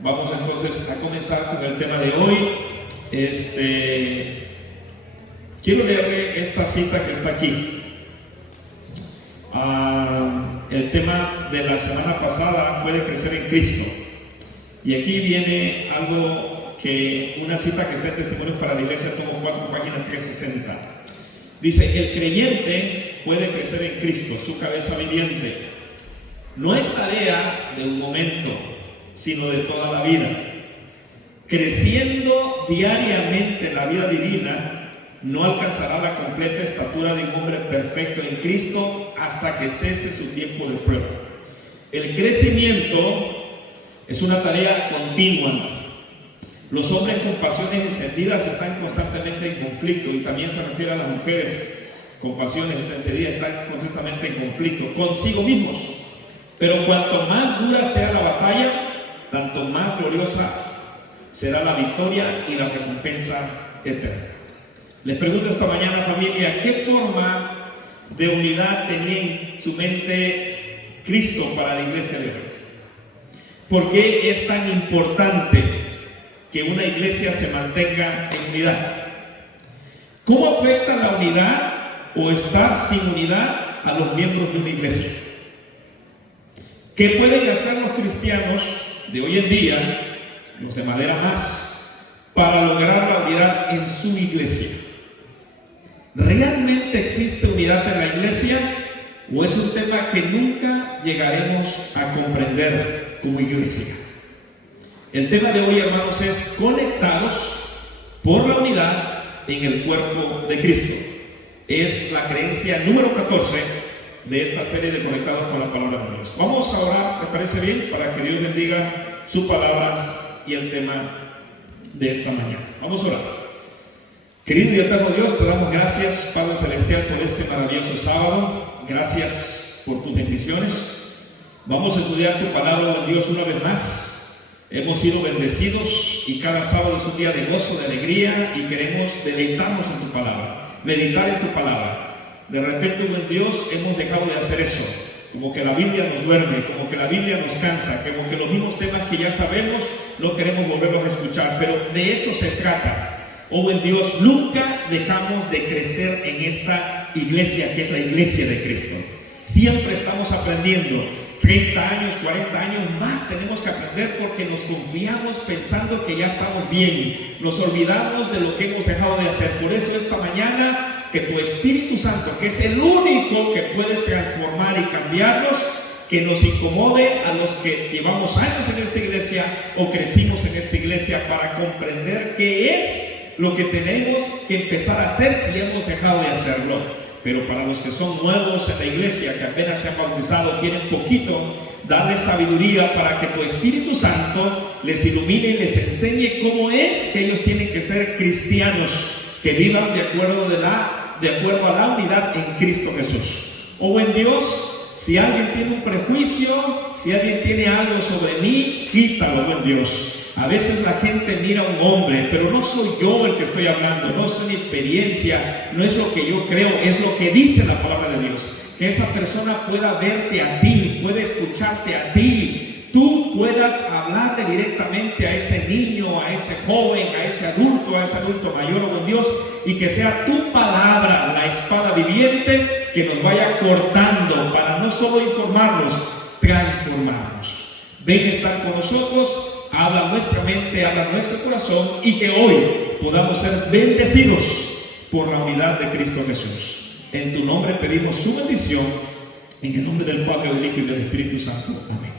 Vamos entonces a comenzar con el tema de hoy. Quiero leerle esta cita que está aquí. El tema de la semana pasada fue de crecer en Cristo. Y aquí viene una cita que está en Testimonios para la Iglesia, tomo 4, página 360. Dice: el creyente puede crecer en Cristo, su cabeza viviente. No es tarea de un momento, sino de toda la vida. Creciendo diariamente en la vida divina, no alcanzará la completa estatura de un hombre perfecto en Cristo hasta que cese su tiempo de prueba. El crecimiento es una tarea continua. Los hombres con pasiones encendidas están constantemente en conflicto, y también se refiere a las mujeres con pasiones encendidas, están constantemente en conflicto consigo mismos. Pero cuanto más dura sea la batalla, tanto más gloriosa será la victoria y la recompensa eterna. Les pregunto esta mañana, familia, ¿qué forma de unidad tenía en su mente Cristo para la iglesia de hoy? ¿Por qué es tan importante que una iglesia se mantenga en unidad? ¿Cómo afecta la unidad o estar sin unidad a los miembros de una iglesia? ¿Qué pueden hacer los cristianos de hoy en día, los de madera más, para lograr la unidad en su iglesia? ¿Realmente existe unidad en la iglesia o es un tema que nunca llegaremos a comprender como iglesia? El tema de hoy, hermanos, es conectados por la unidad en el cuerpo de Cristo. Es la creencia número 14 de esta serie de Conectados con la Palabra de Dios. Vamos a orar, ¿te parece bien? Para que Dios bendiga su palabra y el tema de esta mañana. Vamos a orar. Querido y eterno Dios, te damos gracias, Padre Celestial, por este maravilloso sábado. Gracias por tus bendiciones. Vamos a estudiar tu palabra, Dios, una vez más. Hemos sido bendecidos y cada sábado es un día de gozo, de alegría, y queremos deleitarnos en tu palabra, meditar en tu palabra. De repente, buen Dios, hemos dejado de hacer eso. Como que la Biblia nos duerme, como que la Biblia nos cansa, como que los mismos temas que ya sabemos no queremos volverlos a escuchar, pero de eso se trata. Oh buen Dios, nunca dejamos de crecer en esta iglesia que es la iglesia de Cristo. Siempre estamos aprendiendo. 30 años, 40 años más tenemos que aprender, porque nos confiamos pensando que ya estamos bien. Nos olvidamos de lo que hemos dejado de hacer. Por eso esta mañana, que tu Espíritu Santo, que es el único que puede transformar y cambiarnos, que nos incomode a los que llevamos años en esta iglesia o crecimos en esta iglesia, para comprender qué es lo que tenemos que empezar a hacer si hemos dejado de hacerlo. Pero para los que son nuevos en la iglesia, que apenas se han bautizado, tienen poquito, darles sabiduría para que tu Espíritu Santo les ilumine y les enseñe cómo es que ellos tienen que ser cristianos, que vivan de acuerdo a la unidad en Cristo Jesús. Oh buen Dios, si alguien tiene un prejuicio, si alguien tiene algo sobre mí, quítalo, buen Dios. A veces la gente mira a un hombre, pero no soy yo el que estoy hablando, no es mi experiencia, no es lo que yo creo, es lo que dice la palabra de Dios. Que esa persona pueda verte a ti, pueda escucharte a ti, tú puedas hablarle directamente a ese niño, a ese joven, a ese adulto mayor, oh buen Dios, y que sea tu palabra, la espada viviente, que nos vaya cortando para no solo informarnos, transformarnos. Ven a estar con nosotros. Habla nuestra mente, habla nuestro corazón, y que hoy podamos ser bendecidos por la unidad de Cristo Jesús. En tu nombre pedimos su bendición, en el nombre del Padre, del Hijo y del Espíritu Santo. Amén.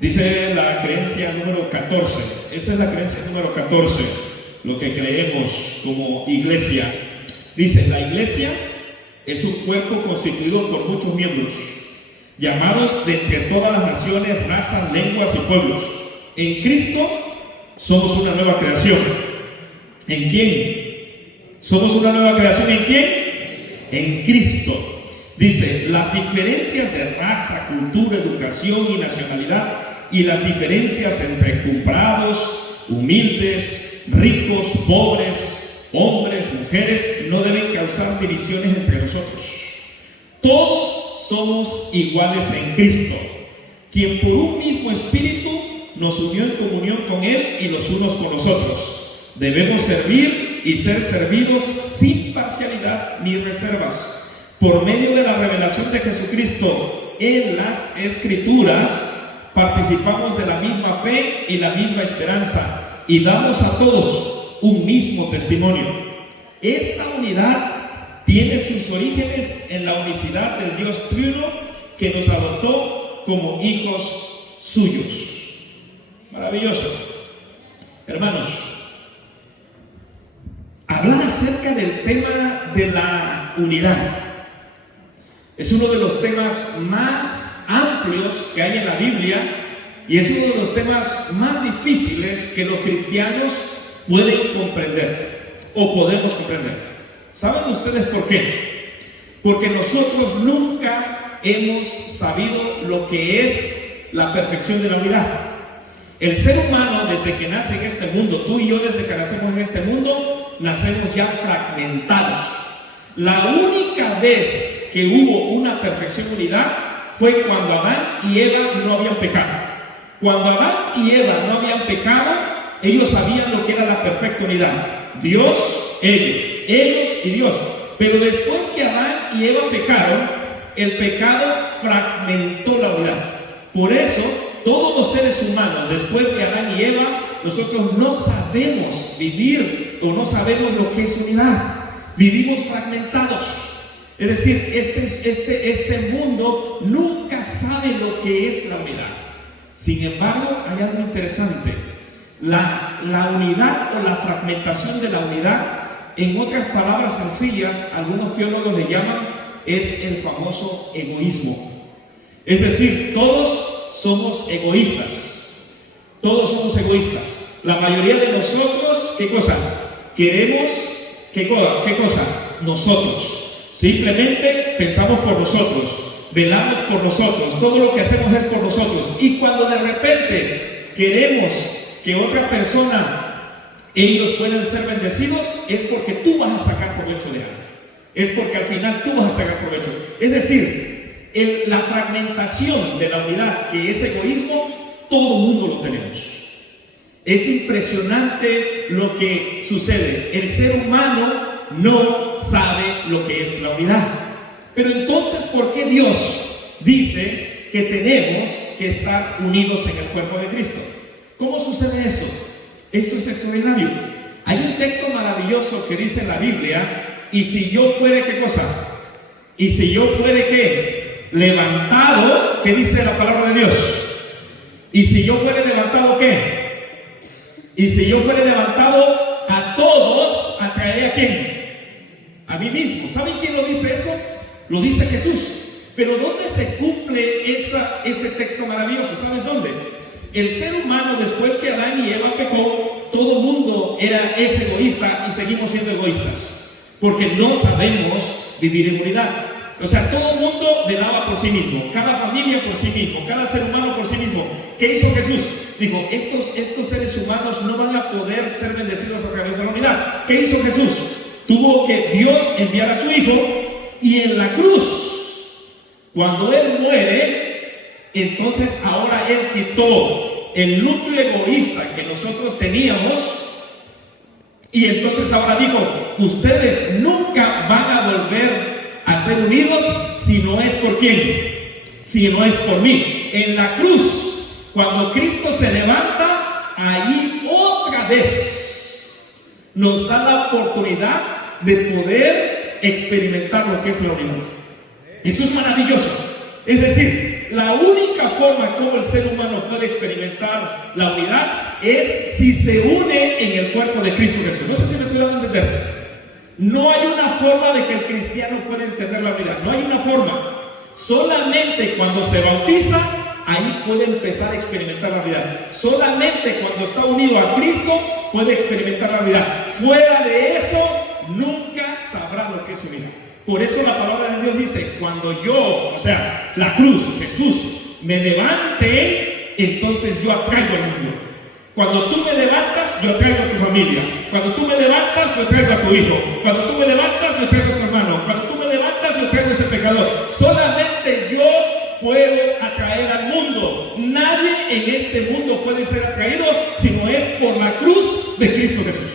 Dice la creencia número 14. Esa es la creencia número 14, lo que creemos como iglesia. Dice: la iglesia es un cuerpo constituido por muchos miembros, llamados de entre todas las naciones, razas, lenguas y pueblos. En Cristo somos una nueva creación. ¿En quién? ¿Somos una nueva creación en quién? En Cristo. Dice: las diferencias de raza, cultura, educación y nacionalidad, y las diferencias entre comprados, humildes, ricos, pobres, hombres, mujeres, no deben causar divisiones entre nosotros. Todos somos iguales en Cristo, quien por un mismo espíritu nos unió en comunión con Él y los unos con los otros. Debemos servir y ser servidos sin parcialidad ni reservas. Por medio de la revelación de Jesucristo en las Escrituras, participamos de la misma fe y la misma esperanza y damos a todos un mismo testimonio. Esta unidad tiene sus orígenes en la unicidad del Dios Triuno que nos adoptó como hijos suyos. Maravilloso. Hermanos, hablar acerca del tema de la unidad es uno de los temas más amplios que hay en la Biblia y es uno de los temas más difíciles que los cristianos pueden comprender o podemos comprender. ¿Saben ustedes por qué? Porque nosotros nunca hemos sabido lo que es la perfección de la unidad. El ser humano, desde que nace en este mundo, tú y yo desde que nacemos en este mundo, nacemos ya fragmentados. La única vez que hubo una perfección unidad fue cuando Adán y Eva no habían pecado. Cuando Adán y Eva no habían pecado, ellos sabían lo que era la perfecta unidad. Dios, ellos y Dios. Pero después que Adán y Eva pecaron, el pecado fragmentó la unidad. Por eso, todos los seres humanos, después de Adán y Eva, nosotros no sabemos vivir o no sabemos lo que es unidad. Vivimos fragmentados. Es decir, este mundo nunca sabe lo que es la unidad. Sin embargo, hay algo interesante. La unidad o la fragmentación de la unidad, en otras palabras sencillas, algunos teólogos le llaman, es el famoso egoísmo. Es decir, todos somos egoístas. Todos somos egoístas. La mayoría de nosotros, ¿qué cosa? Queremos, ¿qué cosa? Nosotros. Simplemente pensamos por nosotros, velamos por nosotros, todo lo que hacemos es por nosotros. Y cuando de repente queremos que otra persona, ellos puedan ser bendecidos, es porque tú vas a sacar provecho de algo. Es porque al final tú vas a sacar provecho. Es decir, la fragmentación de la unidad, que es egoísmo, todo mundo lo tenemos. Es impresionante lo que sucede. El ser humano no sabe lo que es la unidad. Pero entonces, ¿por qué Dios dice que tenemos que estar unidos en el cuerpo de Cristo? ¿Cómo sucede eso? Esto es extraordinario. Hay un texto maravilloso que dice en la Biblia: y si yo fuere, ¿qué cosa? Y si yo fuere, ¿qué? Levantado, ¿qué dice la palabra de Dios? Y si yo fuere levantado, ¿qué? Y si yo fuere levantado, a todos atraeré ¿a quién? A mí mismo. ¿Saben quién lo dice eso? Lo dice Jesús. Pero ¿dónde se cumple ese texto maravilloso? ¿Sabes dónde? El ser humano, después que Adán y Eva pecó, todo el mundo es egoísta y seguimos siendo egoístas. Porque no sabemos vivir en unidad. O sea, todo el mundo velaba por sí mismo, cada familia por sí mismo, cada ser humano por sí mismo. ¿Qué hizo Jesús? Digo, estos seres humanos no van a poder ser bendecidos a través de la unidad. ¿Qué hizo Jesús? Tuvo que Dios enviar a su Hijo, y en la cruz, cuando Él muere, entonces ahora Él quitó el núcleo egoísta que nosotros teníamos, y entonces ahora dijo: ustedes nunca van a volver a ser unidos si no es por quién, si no es por mí. En la cruz, cuando Cristo se levanta, allí otra vez nos da la oportunidad de poder experimentar lo que es la unidad. Eso es maravilloso. Es decir, la única forma como el ser humano puede experimentar la unidad es si se une en el cuerpo de Cristo Jesús. No sé si me estoy dando a entender. No hay una forma de que el cristiano pueda entender la unidad. No hay una forma. Solamente cuando se bautiza, ahí puede empezar a experimentar la unidad. Solamente cuando está unido a Cristo puede experimentar la unidad. Fuera de eso, nunca sabrá lo que es unidad. Por eso la palabra de Dios dice: cuando yo, o sea, la cruz, Jesús, me levante, entonces yo atraigo al mundo. Cuando tú me levantas, yo traigo a tu familia. Cuando tú me levantas, yo traigo a tu hijo. Cuando tú me levantas, yo traigo a tu hermano. Cuando tú me levantas, yo traigo a ese pecador. Solamente yo puedo atraer al mundo. Nadie en este mundo puede ser atraído si no es por la cruz de Cristo Jesús.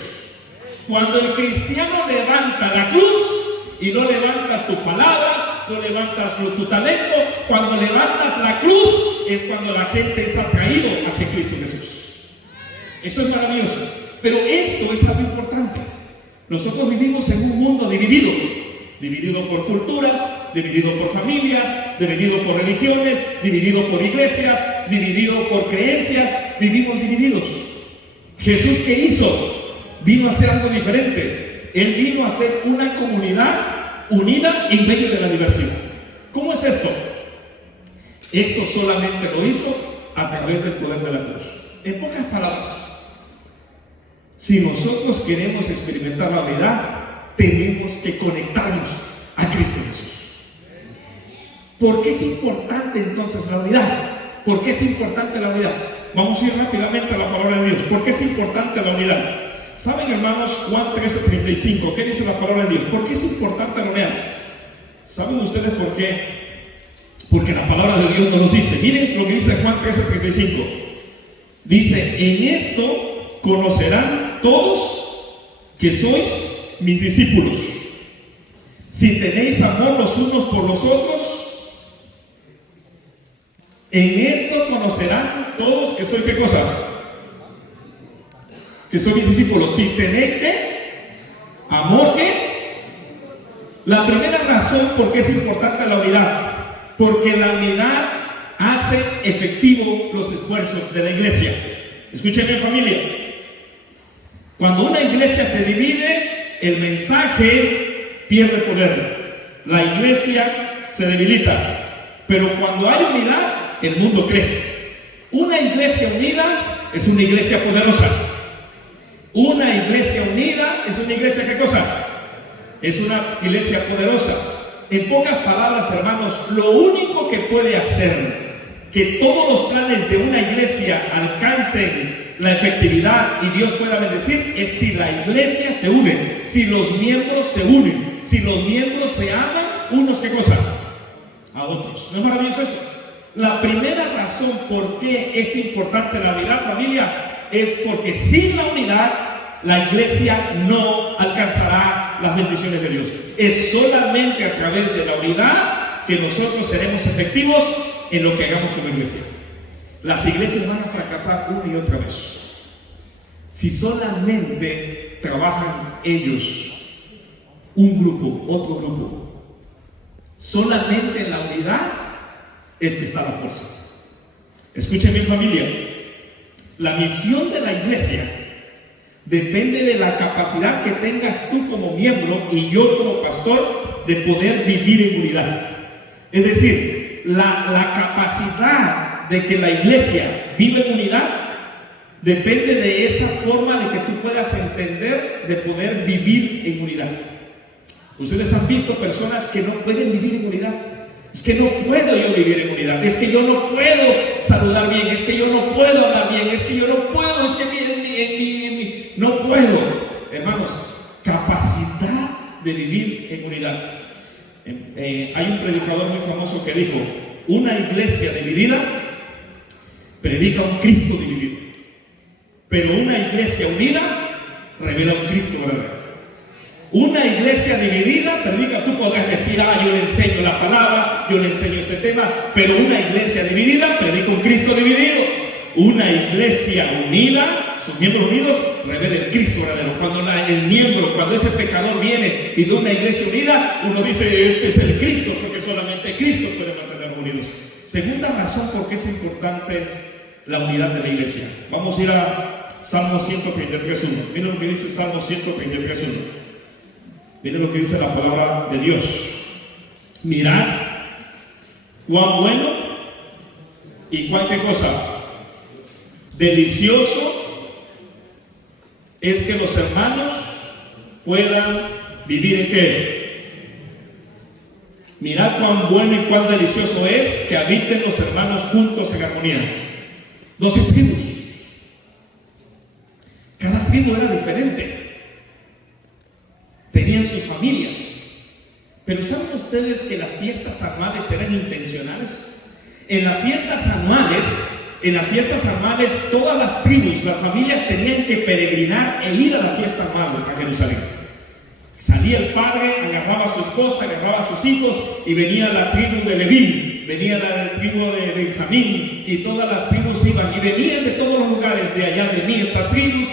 Cuando el cristiano levanta la cruz y no levantas tus palabras, no levantas tu talento, cuando levantas la cruz es cuando la gente es atraído hacia Cristo Jesús. Eso es maravilloso. Pero esto es algo importante. Nosotros vivimos en un mundo dividido. Dividido por culturas, dividido por familias, dividido por religiones, dividido por iglesias, dividido por creencias. Vivimos divididos. Jesús, ¿qué hizo? Vino a hacer algo diferente. Él vino a hacer una comunidad unida en medio de la diversidad. ¿Cómo es esto? Esto solamente lo hizo a través del poder de la cruz. En pocas palabras, si nosotros queremos experimentar la unidad, tenemos que conectarnos a Cristo Jesús. ¿Por qué es importante entonces la unidad? ¿Por qué es importante la unidad? Vamos a ir rápidamente a la palabra de Dios. ¿Por qué es importante la unidad? ¿Saben, hermanos? Juan 13:35. ¿Qué dice la palabra de Dios? ¿Por qué es importante la unidad? ¿Saben ustedes por qué? Porque la palabra de Dios nos lo dice. Miren lo que dice Juan 13:35. Dice: en esto conocerán todos que sois mis discípulos, si tenéis amor los unos por los otros. En esto conocerán todos que soy, ¿qué cosa? Que soy mis discípulos. Si tenéis, ¿qué? Amor, ¿qué? La primera razón por qué es importante la unidad, porque la unidad hace efectivo los esfuerzos de la iglesia. Escuchen bien, familia. Cuando una iglesia se divide, el mensaje pierde poder, la iglesia se debilita. Pero cuando hay unidad, el mundo cree. Una iglesia unida es una iglesia poderosa. Una iglesia unida es una iglesia, ¿qué cosa? Es una iglesia poderosa. En pocas palabras, hermanos, lo único que puede hacer que todos los planes de una iglesia alcancen la efectividad y Dios pueda bendecir es si la iglesia se une, si los miembros se unen, si los miembros se aman unos, ¿qué cosa? A otros. ¿No es maravilloso eso? La primera razón por qué es importante la unidad, familia, es porque sin la unidad la iglesia no alcanzará las bendiciones de Dios. Es solamente a través de la unidad que nosotros seremos efectivos en lo que hagamos como iglesia. Las iglesias van a fracasar una y otra vez si solamente trabajan ellos, un grupo, otro grupo. Solamente en la unidad es que está la fuerza. Escuchen bien, familia. La misión de la iglesia depende de la capacidad que tengas tú como miembro y yo como pastor de poder vivir en unidad. Es decir, la capacidad de que la iglesia viva en unidad depende de esa forma de que tú puedas entender de poder vivir en unidad. Ustedes han visto personas que no pueden vivir en unidad. Es que no puedo yo vivir en unidad, es que yo no puedo saludar bien, es que yo no puedo hablar bien, es que yo no puedo, es que no puedo. Hermanos, capacidad de vivir en unidad. Hay un predicador muy famoso que dijo: una iglesia dividida predica un Cristo dividido, pero una iglesia unida revela un Cristo verdadero. Una iglesia dividida predica, tú podrás decir: yo le enseño la palabra, yo le enseño este tema, pero una iglesia dividida predica un Cristo dividido. Una iglesia unida, sus miembros unidos, revela el Cristo verdadero. Cuando ese pecador viene y ve una iglesia unida, uno dice: este es el Cristo, porque solamente Cristo puede mantenernos unidos. Segunda razón por qué es importante la unidad de la iglesia. Vamos a ir a Salmo 133:1. Miren lo que dice Salmo 133:1. Miren lo que dice la palabra de Dios. Mirad cuán bueno y cualquier cosa delicioso es que los hermanos puedan vivir en qué. Mirad cuán bueno y cuán delicioso es que habiten los hermanos juntos en armonía. 12 tribus. Cada tribu era diferente. Tenían sus familias. Pero ¿saben ustedes que las fiestas anuales eran intencionales? En las fiestas anuales, todas las tribus, las familias tenían que peregrinar e ir a la fiesta anual a Jerusalén. Salía el padre, agarraba a su esposa, agarraba a sus hijos y venía la tribu de Leví, venía la tribu de Benjamín y todas las tribus iban y venían de todos los lugares. De allá venía esta tribu,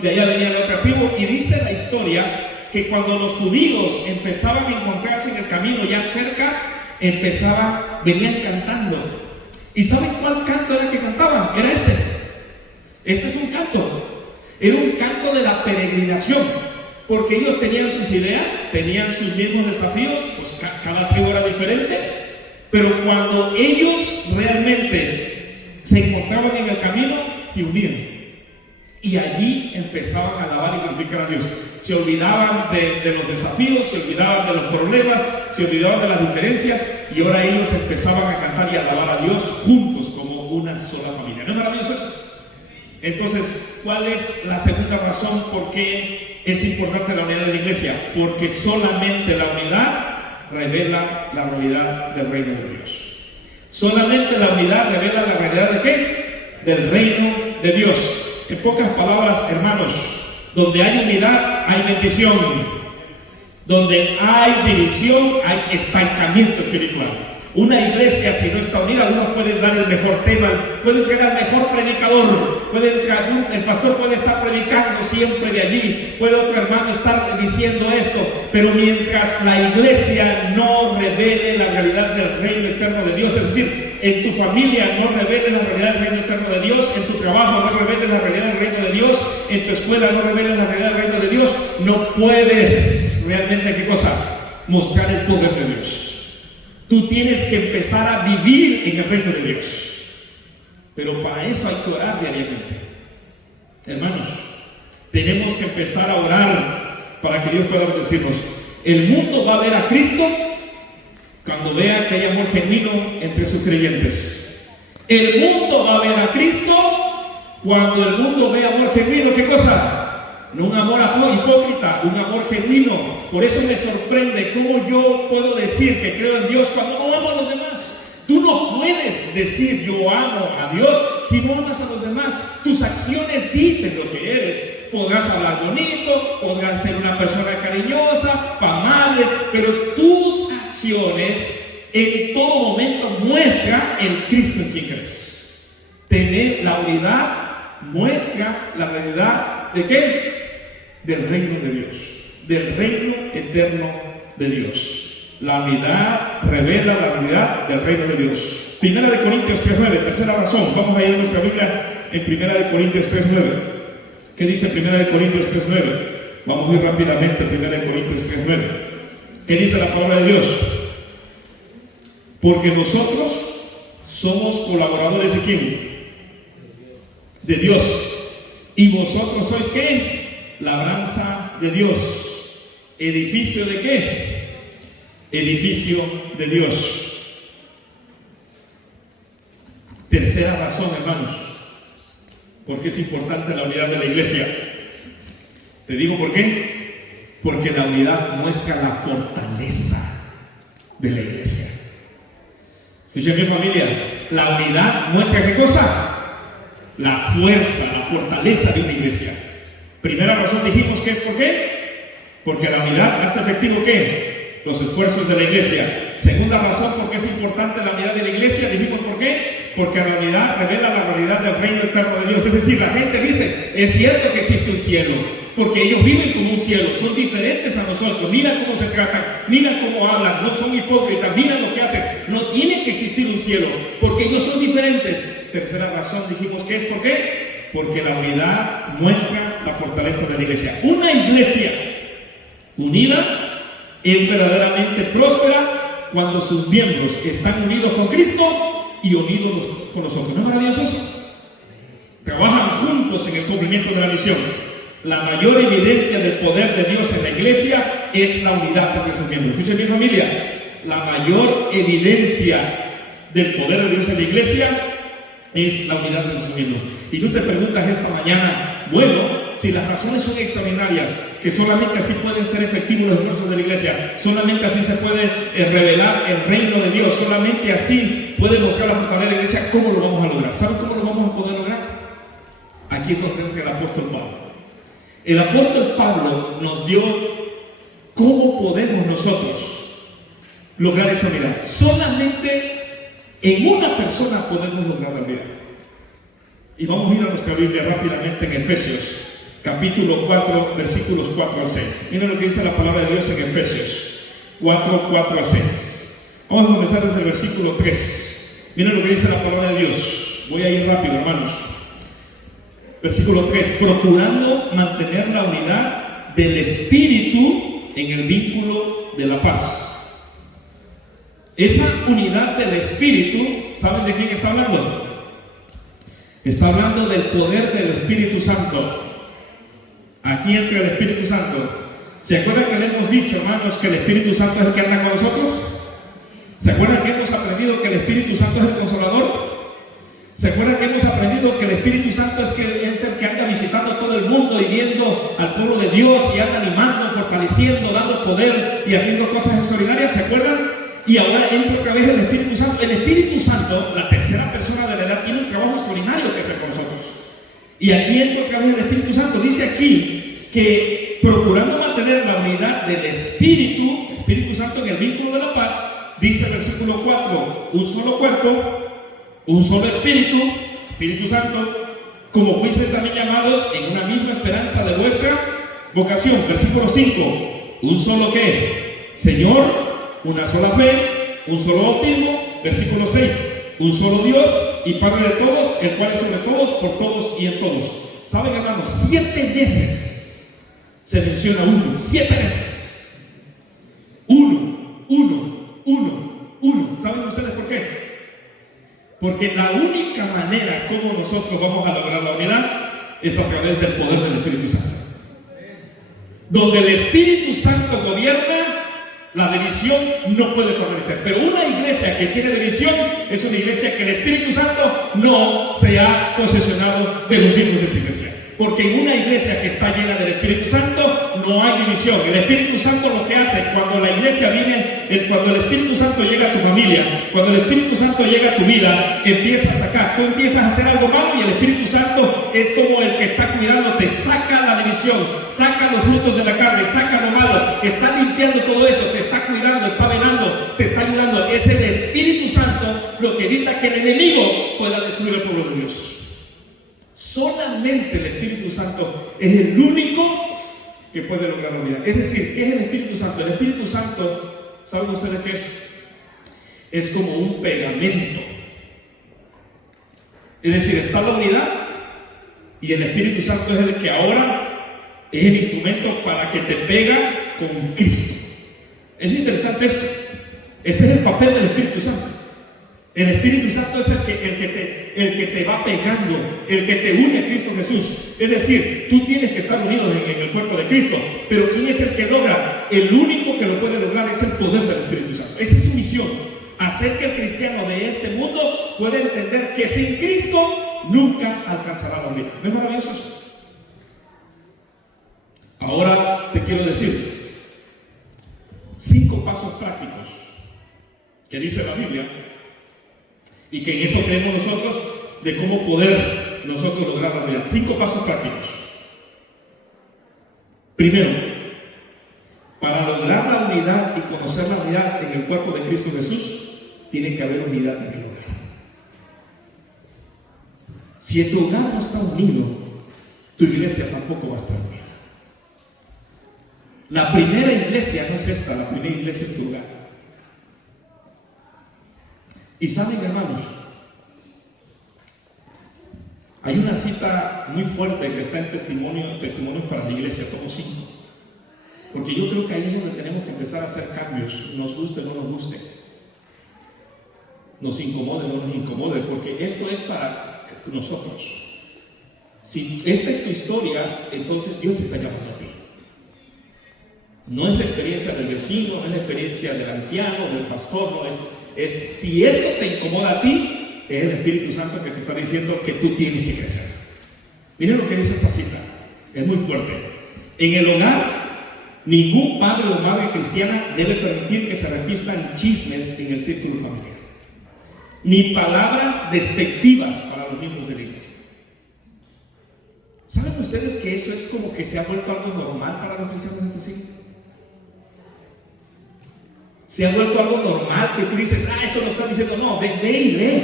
de allá venía la otra tribu, y dice la historia que cuando los judíos empezaban a encontrarse en el camino ya cerca, venían cantando. ¿Y saben cuál canto era que cantaban? Era este. Este es un canto. Era un canto de la peregrinación, porque ellos tenían sus ideas, tenían sus mismos desafíos, pues cada tribu era diferente, pero cuando ellos realmente se encontraban en el camino, se unían. Y allí empezaban a alabar y glorificar a Dios. Se olvidaban de los desafíos, se olvidaban de los problemas, se olvidaban de las diferencias, y ahora ellos empezaban a cantar y a alabar a Dios juntos como una sola familia. ¿No es maravilloso eso? Entonces, ¿cuál es la segunda razón por qué es importante la unidad de la iglesia? Porque solamente la unidad revela la realidad del reino de Dios. Solamente la unidad revela la realidad ¿de qué? Del reino de Dios. En pocas palabras, hermanos, donde hay unidad hay bendición. Donde hay división hay estancamiento espiritual. Una iglesia, si no está unida, uno puede dar el mejor tema, puede traer al mejor predicador, el pastor puede estar predicando siempre de allí, puede otro hermano estar diciendo esto, pero mientras la iglesia no revele la realidad del reino eterno de Dios, es decir, en tu familia no revele la realidad del reino eterno de Dios, en tu trabajo no revele la realidad del reino de Dios, en tu escuela no revele la realidad del reino de Dios, no puedes realmente, ¿qué cosa? Mostrar el poder de Dios. Tú tienes que empezar a vivir en el reino de Dios, pero para eso hay que orar diariamente. Hermanos, tenemos que empezar a orar para que Dios pueda bendecirnos. El mundo va a ver a Cristo cuando vea que hay amor genuino entre sus creyentes. El mundo va a ver a Cristo cuando el mundo ve amor genuino. ¿Qué cosa? No un amor hipócrita, un amor genuino. Por eso me sorprende cómo yo puedo decir que creo en Dios cuando no amo a los demás. Tú no puedes decir yo amo a Dios si no amas a los demás. Tus acciones dicen lo que eres. Podrás hablar bonito, podrás ser una persona cariñosa, amable, pero tus acciones en todo momento muestran el Cristo en quien crees. Tener la unidad muestra la realidad ¿de qué? Del reino de Dios, del reino eterno de Dios. La unidad revela la realidad del reino de Dios. Primera de Corintios 3:9, tercera razón. Vamos a ir a nuestra Biblia en Primera de Corintios 3:9. ¿Qué dice Primera de Corintios 3:9? Vamos a ir rápidamente a Primera de Corintios 3:9. ¿Qué dice la palabra de Dios? Porque nosotros somos colaboradores ¿de quién? De Dios. ¿Y vosotros sois qué? Labranza de Dios. ¿Edificio de qué? Edificio de Dios. Tercera razón, hermanos, porque es importante la unidad de la iglesia. Te digo por qué. Porque la unidad muestra la fortaleza de la iglesia. Escuchen, mi familia, la unidad muestra ¿qué cosa? La fuerza, la fortaleza de una iglesia. Primera razón dijimos que es ¿por qué? Porque la unidad hace efectivo ¿qué? Los esfuerzos de la iglesia. Segunda razón porque es importante la unidad de la iglesia, dijimos ¿por qué? Porque la unidad revela la realidad del reino eterno de Dios. Es decir, la gente dice, es cierto que existe un cielo, porque ellos viven como un cielo, son diferentes a nosotros, mira cómo se tratan, mira cómo hablan, no son hipócritas, mira lo que hacen. No tiene que existir un cielo, porque ellos son diferentes. Tercera razón dijimos que es ¿por qué? Porque la unidad muestra la fortaleza de la iglesia. Una iglesia unida es verdaderamente próspera cuando sus miembros están unidos con Cristo y unidos con nosotros. ¿No es maravilloso eso? Trabajan juntos en el cumplimiento de la misión. La mayor evidencia del poder de Dios en la iglesia es la unidad entre sus miembros. Escuchen bien, familia, la mayor evidencia del poder de Dios en la iglesia es la unidad de sus miembros. Y tú te preguntas esta mañana, bueno, si las razones son extraordinarias, que solamente así pueden ser efectivos los esfuerzos de la iglesia, solamente así se puede revelar el reino de Dios, solamente así puede mostrar la fortaleza de la iglesia, ¿cómo lo vamos a lograr? ¿Saben cómo lo vamos a poder lograr? Aquí es donde entra el apóstol Pablo. El apóstol Pablo nos dio cómo podemos nosotros lograr esa unidad. Solamente en una persona podemos lograr la unidad. Y vamos a ir a nuestra Biblia rápidamente en Efesios, capítulo 4, versículos 4 al 6. Miren lo que dice la palabra de Dios en Efesios 4, 4 al 6. Vamos a comenzar desde el versículo 3. Miren lo que dice la palabra de Dios. Voy a ir rápido, hermanos. Versículo 3. Procurando mantener la unidad del Espíritu en el vínculo de la paz. Esa unidad del Espíritu, ¿saben de quién está hablando? Está hablando del poder del Espíritu Santo. Aquí entra el Espíritu Santo. ¿Se acuerdan que le hemos dicho, hermanos, que el Espíritu Santo es el que anda con nosotros? ¿Se acuerdan que hemos aprendido que el Espíritu Santo es el Consolador? ¿Se acuerdan que hemos aprendido que el Espíritu Santo es el que anda visitando todo el mundo y viendo al pueblo de Dios y anda animando, fortaleciendo, dando poder y haciendo cosas extraordinarias? ¿Se acuerdan? Y ahora entra otra vez el Espíritu Santo. El Espíritu Santo, la tercera persona de la edad, tiene un trabajo extraordinario que hacer con nosotros. Y aquí entra otra vez el Espíritu Santo. Dice aquí que procurando mantener la unidad del Espíritu Santo en el vínculo de la paz, dice el versículo 4, un solo cuerpo, un solo Espíritu, Espíritu Santo, como fuisteis también llamados en una misma esperanza de vuestra vocación. Versículo 5, un solo ¿qué? Señor, una sola fe, un solo bautismo. Versículo 6, un solo Dios y Padre de todos, el cual es sobre todos, por todos y en todos. ¿Saben, hermanos? 7 veces se menciona uno, 7 veces. Uno. ¿Saben ustedes por qué? Porque la única manera como nosotros vamos a lograr la unidad es a través del poder del Espíritu Santo. Donde el Espíritu Santo gobierna, la división no puede permanecer. Pero una iglesia que tiene división es una iglesia que el Espíritu Santo no se ha posesionado de los miembros de esa iglesia. Porque en una iglesia que está llena del Espíritu Santo no hay división. El Espíritu Santo lo que hace cuando la iglesia viene, cuando el Espíritu Santo llega a tu familia, cuando el Espíritu Santo llega a tu vida, empieza a sacar. Tú empiezas a hacer algo malo y el Espíritu Santo es como el que está cuidándote, saca la división, saca los frutos de la carne, saca lo malo, está limpiando todo eso, te está cuidando, está velando, te está ayudando. Es el Espíritu Santo lo que evita que el enemigo pueda destruir el pueblo de Dios. Solamente el Espíritu Santo es el único que puede lograr la unidad. Es decir, ¿qué es el Espíritu Santo? El Espíritu Santo, ¿saben ustedes qué es? Es como un pegamento. Es decir, está la unidad y el Espíritu Santo es el que ahora es el instrumento para que te pega con Cristo. Es interesante esto. Ese es el papel del Espíritu Santo. El Espíritu Santo es el que te va pegando, el que te une a Cristo Jesús. Es decir, tú tienes que estar unido en el cuerpo de Cristo. Pero ¿quién es el que logra? El único que lo puede lograr es el poder del Espíritu Santo. Esa es su misión. Hacer que el cristiano de este mundo pueda entender que sin Cristo nunca alcanzará la unidad. ¿No es maravilloso eso? Ahora te quiero decir 5 pasos prácticos que dice la Biblia y que en eso creemos nosotros de cómo poder nosotros lograr la unidad. 5 pasos prácticos. Primero, para lograr la unidad y conocer la unidad en el cuerpo de Cristo Jesús, tiene que haber unidad en el hogar. Si tu hogar no está unido, tu iglesia tampoco va a estar unida. La primera iglesia no es esta, la primera iglesia es tu hogar. Y saben, hermanos, hay una cita muy fuerte que está en Testimonios para la Iglesia, tomo 5. Porque yo creo que ahí es donde tenemos que empezar a hacer cambios, nos guste o no nos guste, nos incomode o no nos incomode, porque esto es para nosotros. Si esta es tu historia, entonces Dios te está llamando a ti. No es la experiencia del vecino, no es la experiencia del anciano, del pastor, no es si esto te incomoda a ti, es el Espíritu Santo que te está diciendo que tú tienes que crecer. Miren lo que dice esta cita, es muy fuerte. En el hogar, ningún padre o madre cristiana debe permitir que se repistan chismes en el círculo familiar, ni palabras despectivas para los miembros de la iglesia. ¿Saben ustedes que eso es como que se ha vuelto algo normal para los cristianos de este siglo? Se ha vuelto algo normal que tú dices, eso lo están diciendo. No, ve y lee.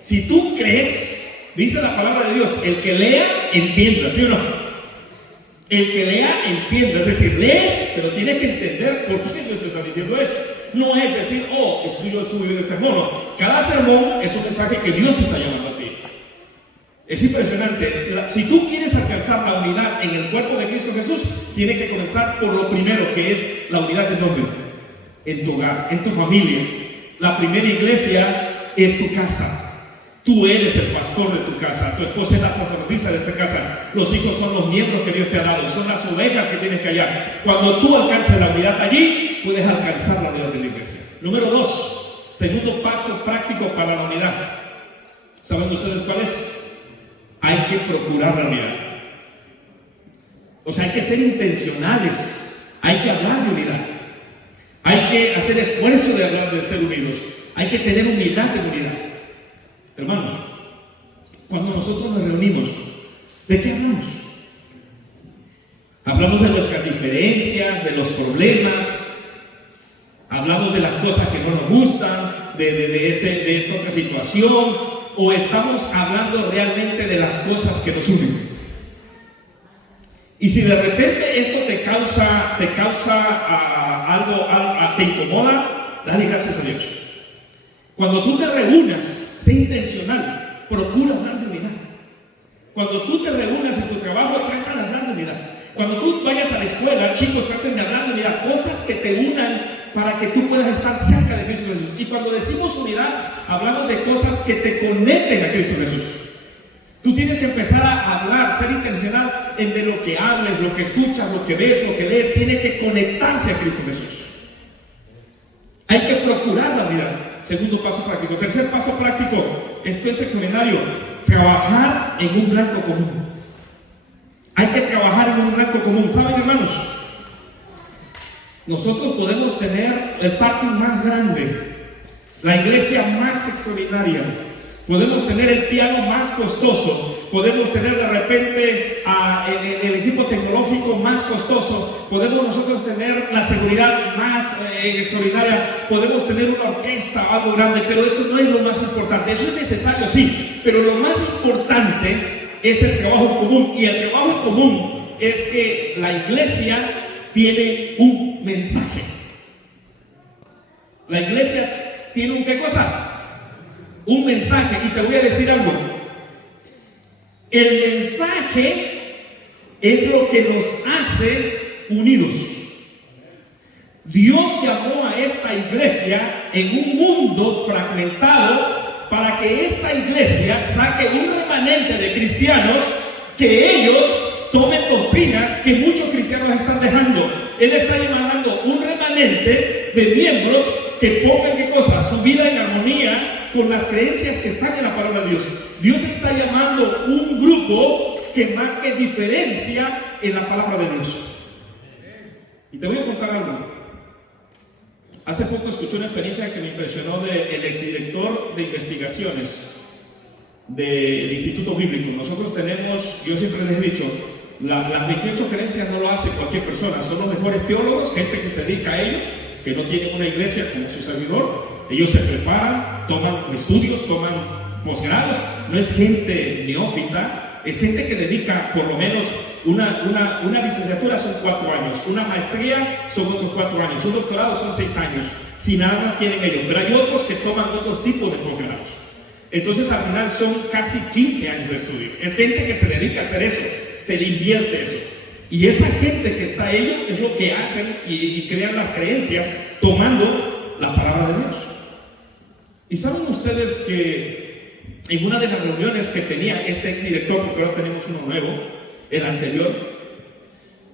Si tú crees, dice la palabra de Dios, el que lea, entienda, ¿sí o no? El que lea, entienda. Es decir, lees, pero tienes que entender por qué Dios está diciendo eso. No es decir, estoy yo subido del sermón. No. Cada sermón es un mensaje que Dios te está llamando a ti. Es impresionante. Si tú quieres alcanzar la unidad en el cuerpo de Cristo Jesús, tienes que comenzar por lo primero, que es la unidad de dónde. En tu hogar, en tu familia. La primera iglesia es tu casa. Tú eres el pastor de tu casa, tu esposa es la sacerdotisa de esta casa, los hijos son los miembros que Dios te ha dado, son las ovejas que tienes que hallar. Cuando tú alcances la unidad allí, puedes alcanzar la unidad de la iglesia. Número 2, segundo paso práctico para la unidad. ¿Saben ustedes cuál es? Hay que procurar la unidad. O sea, hay que ser intencionales, hay que hablar de unidad. Hay que hacer esfuerzo de hablar de ser unidos. Hay que tener humildad de unidad. Hermanos, cuando nosotros nos reunimos, ¿de qué hablamos? Hablamos de nuestras diferencias, de los problemas, hablamos de las cosas que no nos gustan, de esta otra situación, o estamos hablando realmente de las cosas que nos unen. Y si de repente esto te causa algo, te incomoda, dale gracias a Dios. Cuando tú te reúnas, sé intencional, procura hablar de unidad. Cuando tú te reúnas en tu trabajo, trata de hablar de unidad. Cuando tú vayas a la escuela, chicos, traten de hablar de unidad, cosas que te unan para que tú puedas estar cerca de Cristo Jesús. Y cuando decimos unidad, hablamos de cosas que te conecten a Cristo Jesús. Tú tienes que empezar a hablar, ser intencional en de lo que hables, lo que escuchas, lo que ves, lo que lees, tiene que conectarse a Cristo Jesús. Hay que procurar la unidad. Segundo paso práctico. Tercer paso práctico, esto es extraordinario, trabajar en un blanco común. Hay que trabajar en un blanco común. ¿Saben, hermanos? Nosotros podemos tener el parking más grande, la iglesia más extraordinaria, podemos tener el piano más costoso, podemos tener de repente el equipo tecnológico más costoso, podemos nosotros tener la seguridad más extraordinaria, podemos tener una orquesta, algo grande, pero eso no es lo más importante. Eso es necesario, sí, pero lo más importante es el trabajo en común. Y el trabajo en común es que la iglesia tiene un mensaje. La iglesia tiene un ¿qué cosa? Un mensaje. Y te voy a decir algo. El mensaje es lo que nos hace unidos. Dios llamó a esta iglesia en un mundo fragmentado para que esta iglesia saque un remanente de cristianos, que ellos tomen doctrinas que muchos cristianos están dejando. Él está llamando un remanente de miembros que pongan ¿qué cosa? Su vida en armonía con las creencias que están en la palabra de Dios. Dios está llamando un grupo que marque diferencia en la palabra de Dios. Y te voy a contar algo. Hace poco escuché una experiencia que me impresionó del exdirector de investigaciones del Instituto Bíblico. Nosotros tenemos, yo siempre les he dicho, las 28 creencias no lo hace cualquier persona, son los mejores teólogos, gente que se dedica a ellos, que no tienen una iglesia como su servidor. Ellos se preparan, toman estudios, toman posgrados. No es gente neófita, es gente que dedica por lo menos una licenciatura son 4 años, una maestría son otros 4 años, un doctorado son 6 años. Si nada más tienen ellos, pero hay otros que toman otros tipos de posgrados. Entonces al final son casi 15 años de estudio. Es gente que se dedica a hacer eso, se le invierte eso. Y esa gente que está ahí es lo que hacen y crean las creencias tomando la palabra de Dios. Y saben ustedes que en una de las reuniones que tenía este exdirector, porque ahora tenemos uno nuevo, el anterior,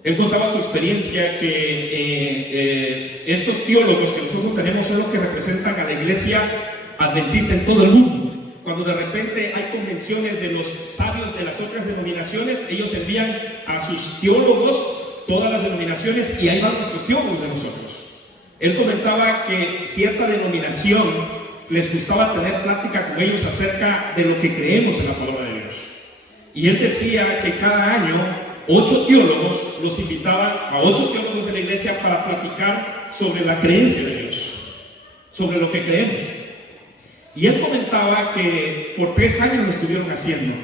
él contaba su experiencia que estos teólogos que nosotros tenemos son los que representan a la iglesia adventista en todo el mundo. cuando de repente hay convenciones de los sabios de las otras denominaciones, ellos envían a sus teólogos, todas las denominaciones, y ahí van nuestros teólogos de nosotros. Él comentaba que cierta denominación les gustaba tener plática con ellos acerca de lo que creemos en la palabra de Dios. Y él decía que cada año 8 teólogos los invitaban a 8 teólogos de la iglesia para platicar sobre la creencia de Dios, sobre lo que creemos. Y él comentaba que por 3 años lo estuvieron haciendo,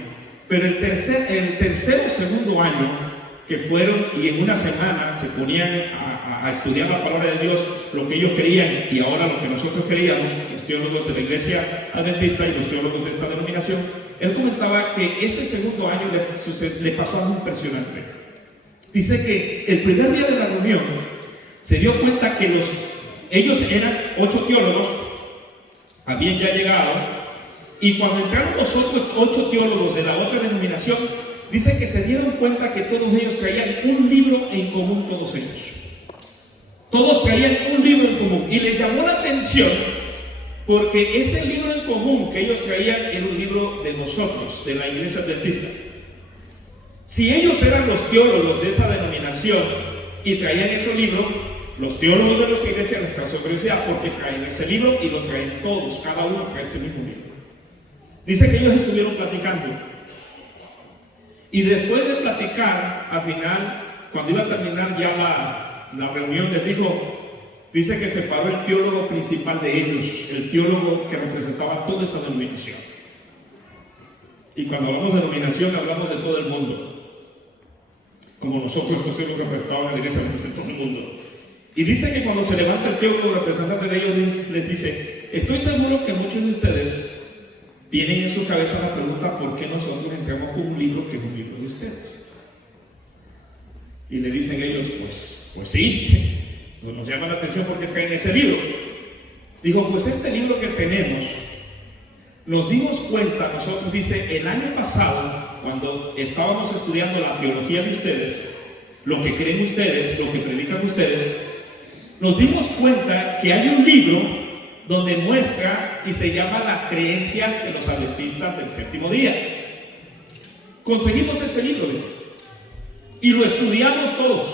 pero el tercer o segundo año que fueron y en una semana se ponían a estudiar la palabra de Dios, lo que ellos creían y ahora lo que nosotros creíamos, los teólogos de la iglesia adventista y los teólogos de esta denominación, él comentaba que ese segundo año le pasó algo impresionante. Dice que el primer día de la reunión se dio cuenta que ellos eran 8 teólogos, habían ya llegado, y cuando entraron los otros 8 teólogos de la otra denominación, dice que se dieron cuenta que todos ellos traían un libro en común, todos ellos. Todos traían un libro en común y les llamó la atención porque ese libro en común que ellos traían era un libro de nosotros, de la iglesia adventista. Si ellos eran los teólogos de esa denominación y traían ese libro, los teólogos de nuestra iglesia les causó curiosidad porque traen ese libro y lo traen todos, cada uno trae ese mismo libro. Dice que ellos estuvieron platicando y después de platicar, al final, cuando iba a terminar ya la reunión, les dice que se paró el teólogo principal de ellos, el teólogo que representaba toda esta denominación. Y cuando hablamos de denominación, hablamos de todo el mundo. Como nosotros, estos teólogos representaban a la iglesia de todo el mundo. Y dice que cuando se levanta el teólogo representante de ellos, les dice: estoy seguro que muchos de ustedes tienen en su cabeza la pregunta: ¿por qué nosotros entramos con un libro que es un libro de ustedes? Y le dicen ellos: pues sí, pues nos llama la atención porque traen ese libro. Dijo: pues este libro que tenemos, nos dimos cuenta nosotros, dice, el año pasado, cuando estábamos estudiando la teología de ustedes, lo que creen ustedes, lo que predican ustedes, nos dimos cuenta que hay un libro donde muestra y se llama Las creencias de los adventistas del séptimo día. Conseguimos ese libro y lo estudiamos todos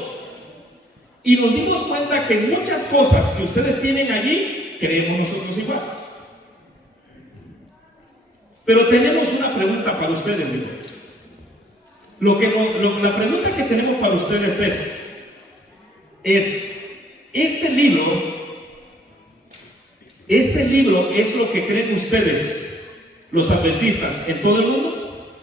y nos dimos cuenta que muchas cosas que ustedes tienen allí creemos nosotros igual. Pero tenemos una pregunta para ustedes. La pregunta que tenemos para ustedes es ¿este libro es lo que creen ustedes, los adventistas, en todo el mundo?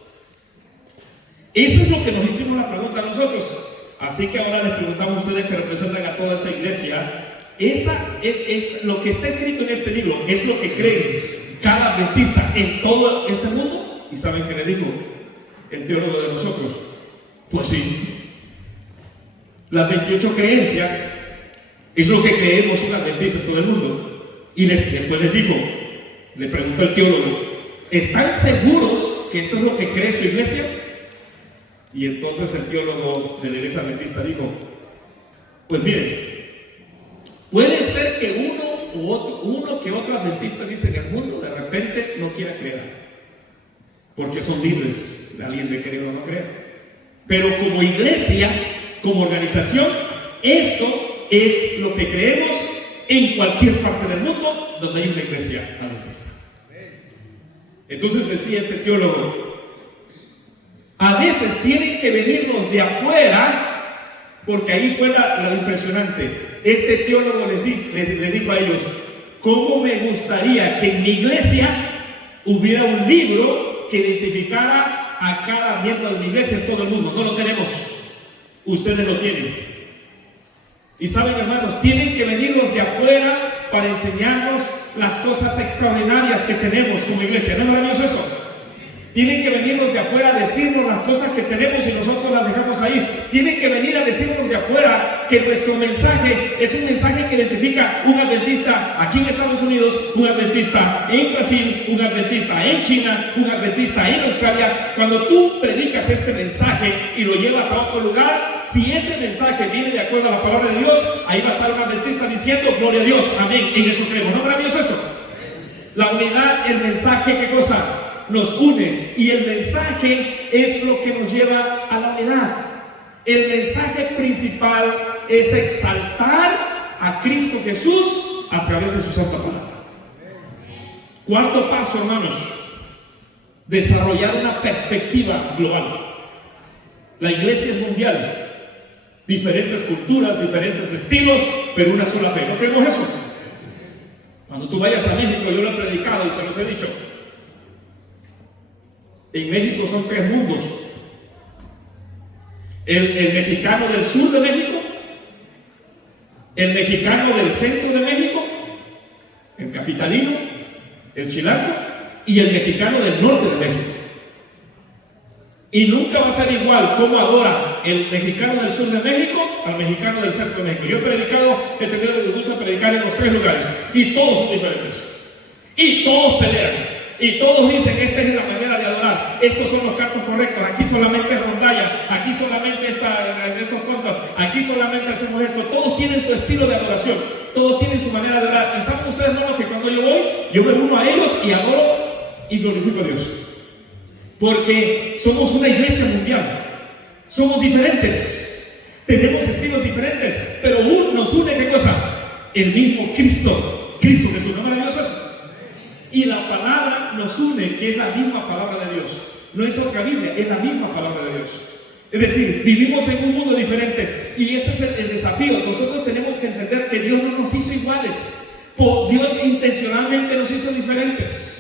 Eso es lo que nos hicimos la pregunta a nosotros. Así que ahora les preguntamos a ustedes que representan a toda esa iglesia: es lo que está escrito en este libro, ¿es lo que creen cada adventista en todo este mundo? ¿Y saben qué le dijo el teólogo de nosotros? Pues sí, las 28 creencias es lo que creemos un adventista en todo el mundo. Y después le preguntó el teólogo: ¿están seguros que esto es lo que cree su iglesia? Y entonces el teólogo de la iglesia adventista dijo: pues miren, puede ser que uno que otro adventista dice en el mundo de repente no quiera creer, porque son libres de alguien de creer o no creer. Pero como iglesia, como organización, esto es lo que creemos en cualquier parte del mundo donde hay una iglesia adventista. Entonces decía este teólogo: a veces tienen que venir los de afuera, porque ahí fue lo impresionante. Este teólogo le dijo a ellos: ¿cómo me gustaría que en mi iglesia hubiera un libro que identificara a cada miembro de mi iglesia en todo el mundo? No lo tenemos, ustedes lo tienen. Y saben, hermanos, tienen que venir los de afuera para enseñarnos las cosas extraordinarias que tenemos como iglesia. ¿No es maravilloso eso? Tienen que venir los de afuera a decirnos las cosas que tenemos y nosotros las dejamos ahí. Tienen que venir a decirnos de afuera que nuestro mensaje es un mensaje que identifica un adventista aquí en Estados Unidos, un adventista en Brasil, un adventista en China, un adventista en Australia. Cuando tú predicas este mensaje y lo llevas a otro lugar, si ese mensaje viene de acuerdo a la palabra de Dios, ahí va a estar un adventista diciendo: gloria a Dios, amén, en eso creemos. ¿No es maravilloso eso? La unidad, el mensaje, ¿qué cosa? Nos une. Y el mensaje es lo que nos lleva a la unidad. El mensaje principal es exaltar a Cristo Jesús a través de su santa palabra. Cuarto paso, hermanos: desarrollar una perspectiva global. La iglesia es mundial. Diferentes culturas, diferentes estilos, pero una sola fe. ¿No creemos eso? Cuando tú vayas a México, yo lo he predicado y se los he dicho. En México son 3 mundos. El mexicano del sur de México, el mexicano del centro de México, el capitalino, el chilango, y el mexicano del norte de México. Y nunca va a ser igual cómo adora el mexicano del sur de México al mexicano del centro de México. Yo he predicado, he tenido que me gusta predicar en los 3 lugares, y todos son diferentes. Y todos pelean. Y todos dicen, esta es la manera de adorar, estos son los cantos correctos, aquí solamente es rondalla, aquí solamente estos contos, aquí solamente hacemos esto. Todos tienen su estilo de adoración, todos tienen su manera de orar. ¿Y saben ustedes, hermanos, que cuando yo voy, yo me uno a ellos y adoro y glorifico a Dios? Porque somos una iglesia mundial, somos diferentes, tenemos estilos diferentes, pero nos une, ¿qué cosa? El mismo Cristo, Cristo Jesús. ¿No es maravilloso eso? Y la palabra nos une, que es la misma palabra de Dios. No es otra Biblia, es la misma palabra de Dios. Es decir, vivimos en un mundo diferente, y ese es el desafío. Nosotros tenemos que entender que Dios no nos hizo iguales. Dios intencionalmente nos hizo diferentes.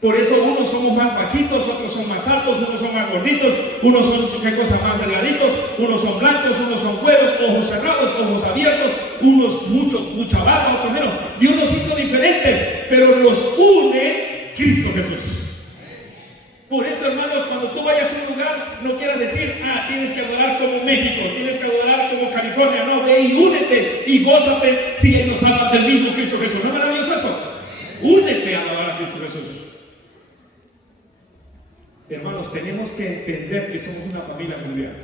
Por eso unos somos más bajitos, otros son más altos, unos son más gorditos, unos son, ¿qué cosa?, más delgaditos, unos son blancos, unos son cueros, ojos cerrados, ojos abiertos, unos mucha barba, otros menos. Dios nos hizo diferentes, pero nos une Cristo Jesús. Por eso, hermanos, cuando tú vayas a un lugar, no quieras decir, tienes que adorar como México, tienes que adorar como California. No, ve y únete y gózate si ellos hablan del mismo Cristo Jesús. ¿No es maravilloso eso? Únete a alabar a Cristo Jesús. Hermanos, tenemos que entender que somos una familia mundial.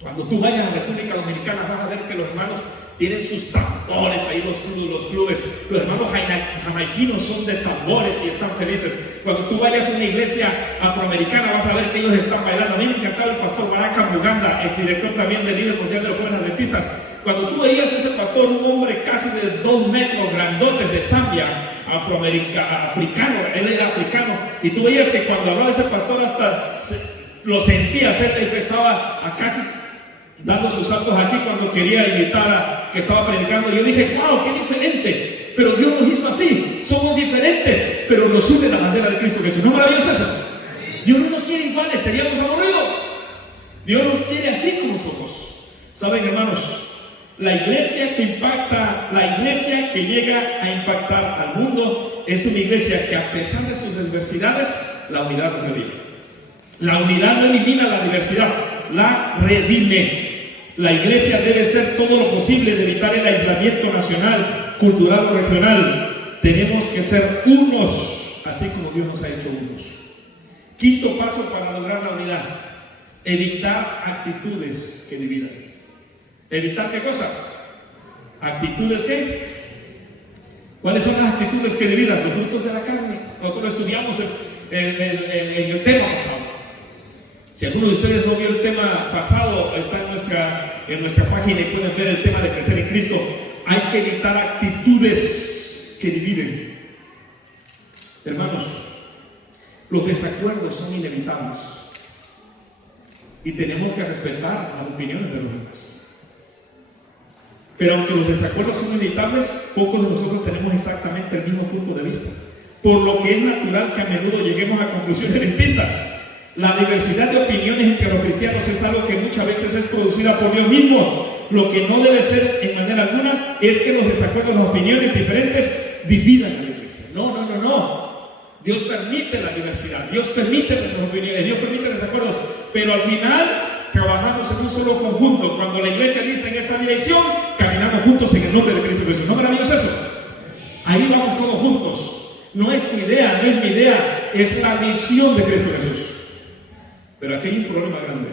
Cuando tú vayas a República Dominicana, vas a ver que los hermanos tienen sus tambores ahí, los clubes. Los hermanos jamaiquinos son de tambores y están felices. Cuando tú vayas a una iglesia afroamericana, vas a ver que ellos están bailando. A mí me encantaba el pastor Baraka Muganda, exdirector también del líder mundial de los jóvenes adventistas. Cuando tú veías a ese pastor, un hombre casi de 2 metros, grandotes, de Zambia, africano, él era africano, y tú veías que cuando hablaba ese pastor hasta lo sentías, él empezaba a casi dando sus saltos aquí cuando quería imitar a que estaba predicando. Yo dije, wow, qué diferente, pero Dios nos hizo así, somos diferentes, pero nos une la bandera de Cristo Jesús. ¿No es maravilloso eso? Dios no nos quiere iguales, seríamos aburridos. Dios nos quiere así como nosotros. ¿Saben, hermanos? La iglesia que impacta, la iglesia que llega a impactar al mundo, es una iglesia que, a pesar de sus adversidades, la unidad nos redime. La unidad no elimina la diversidad, la redime. La iglesia debe hacer todo lo posible de evitar el aislamiento nacional, cultural o regional. Tenemos que ser unos, así como Dios nos ha hecho unos. Quinto paso para lograr la unidad: evitar actitudes que dividan. ¿Evitar qué cosa? ¿Actitudes qué? ¿Cuáles son las actitudes que dividan? Los frutos de la carne. Nosotros lo estudiamos en el tema pasado. Si alguno de ustedes no vio el tema pasado, está en nuestra página y pueden ver el tema de crecer en Cristo. Hay que evitar actitudes que dividen. Hermanos, los desacuerdos son inevitables y tenemos que respetar las opiniones de los demás. Pero aunque los desacuerdos son inevitables, pocos de nosotros tenemos exactamente el mismo punto de vista, por lo que es natural que a menudo lleguemos a conclusiones distintas. La diversidad de opiniones entre los cristianos es algo que muchas veces es producida por Dios mismo. Lo que no debe ser en manera alguna es que los desacuerdos, las opiniones diferentes dividan a la iglesia. No. Dios permite la diversidad, Dios permite nuestras opiniones, Dios permite los desacuerdos, pero al final trabajamos en un solo conjunto. Cuando la iglesia dice en esta dirección, caminamos juntos en el nombre de Cristo Jesús. ¿No es maravilloso eso? Ahí vamos todos juntos. No es tu idea, no es mi idea, es la visión de Cristo Jesús. Pero aquí hay un problema grande.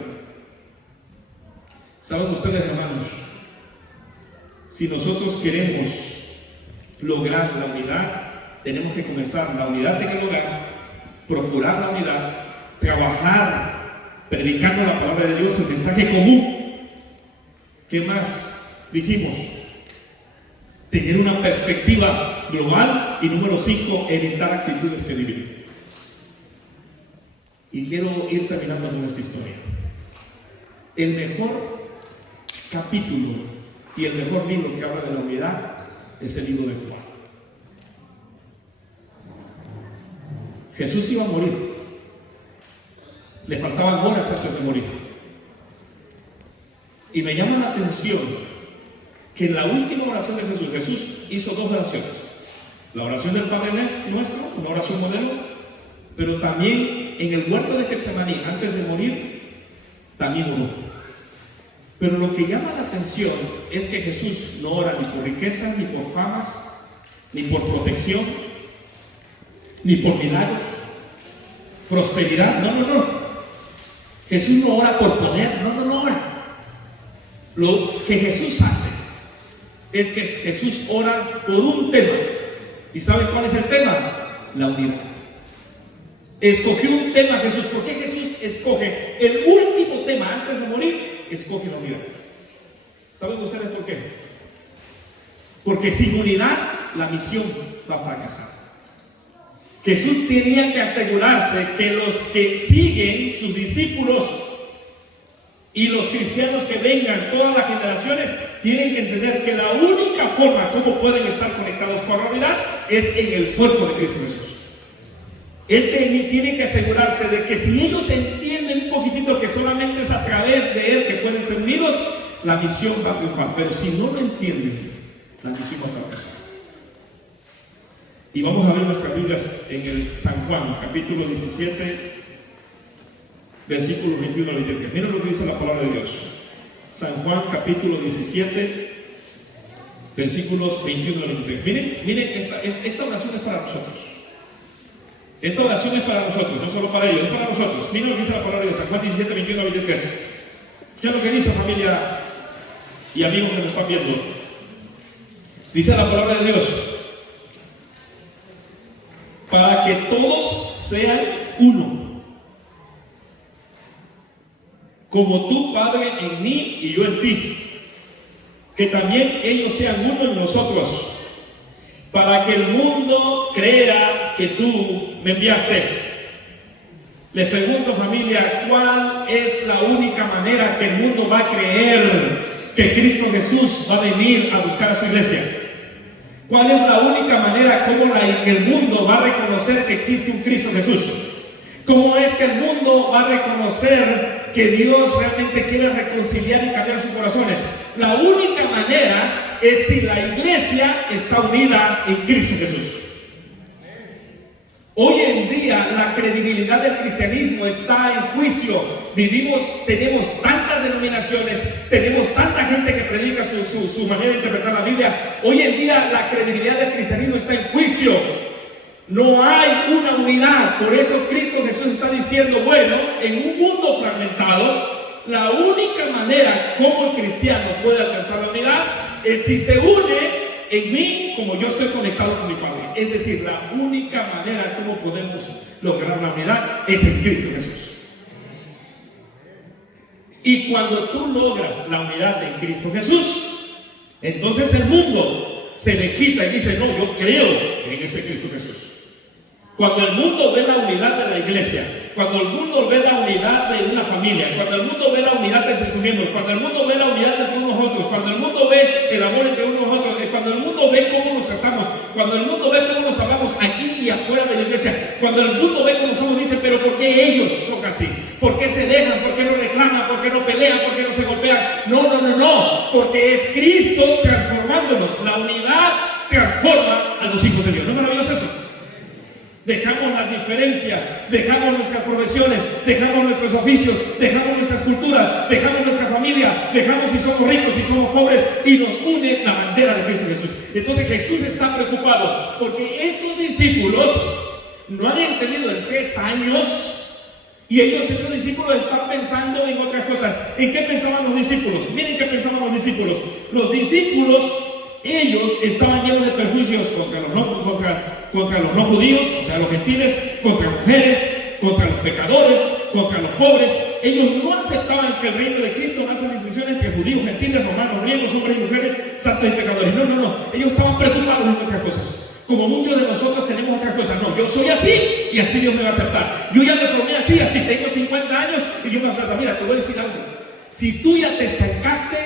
¿Saben ustedes, hermanos? Si nosotros queremos lograr la unidad, tenemos que comenzar la unidad en el hogar, procurar la unidad, trabajar predicando la palabra de Dios, el mensaje común. ¿Qué más dijimos? Tener una perspectiva global. Y número 5, evitar actitudes que dividen. Y quiero ir terminando con esta historia. El mejor capítulo y el mejor libro que habla de la unidad es el libro de Juan. Jesús iba a morir. Le faltaban horas antes de morir. Y me llama la atención que en la última oración de Jesús, Jesús hizo 2 oraciones. La oración del Padre Nuestro, una oración modelo, pero también en el huerto de Getsemaní, antes de morir, también oró. Pero lo que llama la atención es que Jesús no ora ni por riquezas, ni por famas, ni por protección, ni por milagros, prosperidad. No. Jesús no ora por poder. No ora. Lo que Jesús hace es que Jesús ora por un tema. ¿Y saben cuál es el tema? La unidad. Escogió un tema Jesús. ¿Por qué Jesús escoge el último tema antes de morir? Escoge la unidad. ¿Saben ustedes por qué? Porque sin unidad la misión va a fracasar. Jesús tenía que asegurarse que los que siguen, sus discípulos y los cristianos que vengan, todas las generaciones, tienen que entender que la única forma como pueden estar conectados con la unidad es en el cuerpo de Cristo Jesús. Él tiene que asegurarse de que si ellos entienden un poquitito que solamente es a través de Él que pueden ser unidos, la misión va a triunfar. Pero si no lo entienden, la misión va a fracasar. Y vamos a ver nuestras Biblias en el San Juan, capítulo 17, versículos 21 al 23. Miren lo que dice la palabra de Dios. San Juan, capítulo 17, versículos 21 al 23. Miren, esta oración es para nosotros. Esta oración es para nosotros, no solo para ellos, es para nosotros. Miren lo que dice la palabra de Dios, San Juan 17, 21 al 23. Escuchen lo que dice, familia y amigos que nos están viendo. Dice la palabra de Dios: para que todos sean uno, como tú, Padre, en mí y yo en ti, que también ellos sean uno en nosotros, para que el mundo crea que tú me enviaste. Les pregunto, familia, ¿cuál es la única manera que el mundo va a creer que Cristo Jesús va a venir a buscar a su iglesia? ¿Cuál es la única manera como que el mundo va a reconocer que existe un Cristo Jesús? ¿Cómo es que el mundo va a reconocer que Dios realmente quiere reconciliar y cambiar sus corazones? La única manera es si la iglesia está unida en Cristo Jesús. Hoy en día la credibilidad del cristianismo está en juicio. Tenemos tantas denominaciones, tenemos tanta gente que predica su manera de interpretar la Biblia. Hoy en día la credibilidad del cristianismo está en juicio. No hay una unidad. Por eso Cristo Jesús está diciendo, bueno, en un mundo fragmentado, la única manera como el cristiano puede alcanzar la unidad es si se une en mí como yo estoy conectado con mi Padre. Es decir, la única manera como podemos lograr la unidad es en Cristo Jesús. Y cuando tú logras la unidad en Cristo Jesús, entonces el mundo se le quita y dice, no, yo creo en ese Cristo Jesús. Cuando el mundo ve la unidad de la iglesia, cuando el mundo ve la unidad de una familia, cuando el mundo ve la unidad de sus miembros, cuando el mundo ve la unidad entre unos otros, cuando el mundo ve el amor entre unos otros, cuando el mundo ve cómo nos tratamos, cuando el mundo ve cómo nos hablamos aquí y afuera de la iglesia, cuando el mundo ve cómo somos, dice, pero ¿por qué ellos son así? ¿Por qué se dejan? ¿Por qué no reclaman? ¿Por qué no pelean? ¿Por qué no se golpean? No, porque es Cristo transformándonos. La unidad transforma a los hijos de Dios. ¿No es maravilloso eso? Dejamos las diferencias, dejamos nuestras profesiones, dejamos nuestros oficios, dejamos nuestras culturas, dejamos nuestra familia, dejamos si somos ricos, si somos pobres, y nos une la bandera de Cristo Jesús. Entonces Jesús está preocupado porque estos discípulos no han entendido en 3 años, y esos discípulos están pensando en otras cosas. ¿En qué pensaban los discípulos? Miren qué pensaban los discípulos. Los discípulos ellos estaban llenos de prejuicios contra los no judíos, o sea, los gentiles, contra mujeres, contra los pecadores, contra los pobres. Ellos no aceptaban que el reino de Cristo no hace distinción entre judíos, gentiles, romanos, griegos, hombres y mujeres, santos y pecadores. No. Ellos estaban preocupados en otras cosas. Como muchos de nosotros tenemos otras cosas. No, yo soy así y así Dios me va a aceptar. Yo ya me formé así tengo 50 años y Dios me va a aceptar. Mira, te voy a decir algo. Si tú ya te estancaste,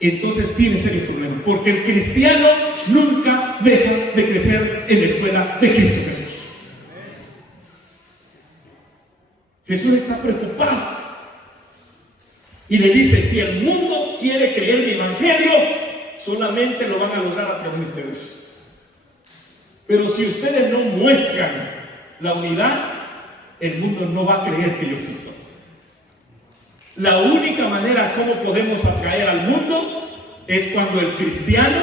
entonces tienes serios problemas. Porque el cristiano nunca deja de crecer en la escuela de Cristo Jesús. Jesús está preocupado y le dice: si el mundo quiere creer mi evangelio, solamente lo van a lograr a través de ustedes. Pero si ustedes no muestran la unidad, el mundo no va a creer que yo existo. La única manera como podemos atraer al mundo es cuando el cristiano